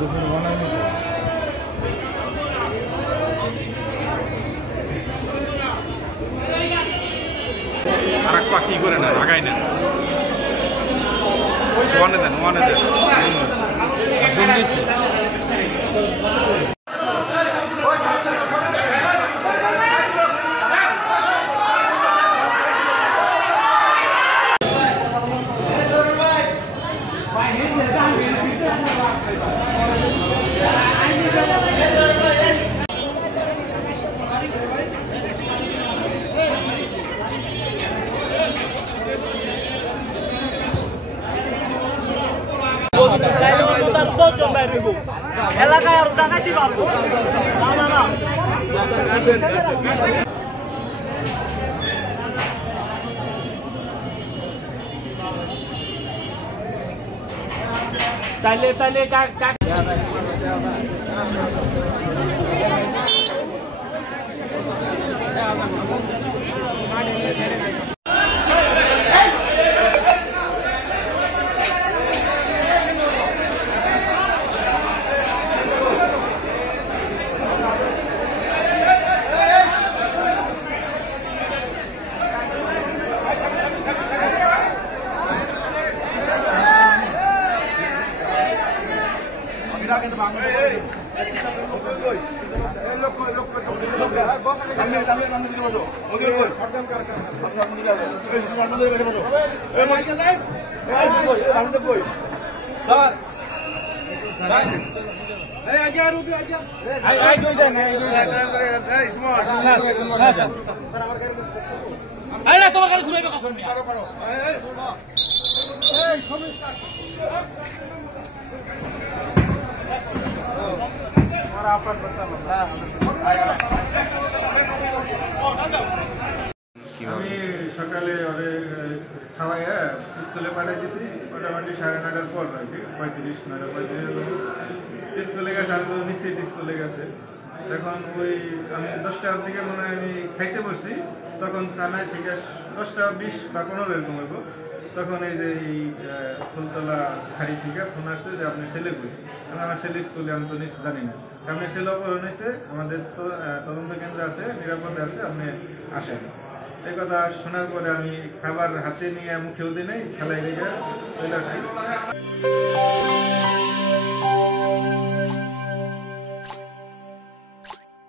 দুপুরে বানায়নি তো। আর এক পাখি করে না লাগাই না ওয়ানে দেন জুম দিছি এলাকায় আর ডাকাইতে পারবো না তাইলে তোমার ঘুরে আমি সকালে ওরে খাওয়াইয়া স্কুলে পাঠিয়ে দিছি মোটামুটি 9:30টার পর আর কি 35 স্কুলে গেছে। আমি তো নিশ্চিত স্কুলে গেছে। এখন আমি 10টার দিকে মনে হয় আমি খাইতে বসছি, তখন কানায় থেকে 10:20 বা 15 এরকম হইব। তখন এই যে এই ফুলতলা হাড়ি থেকে ফোন আসছে যে আপনার ছেলে কই। আমার ছেলে স্কুলে, আমি তো জানি না। আপনার ছেলে অপহরণ হয়েছে, আমাদের তো তদন্ত কেন্দ্র আছে, নিরাপদে আছে, আপনি আসেন। এই কথা শোনার পরে আমি খাবার হাতে নিয়ে মুখেও দিই নাই, খেলায় রেখে চলে আসছি।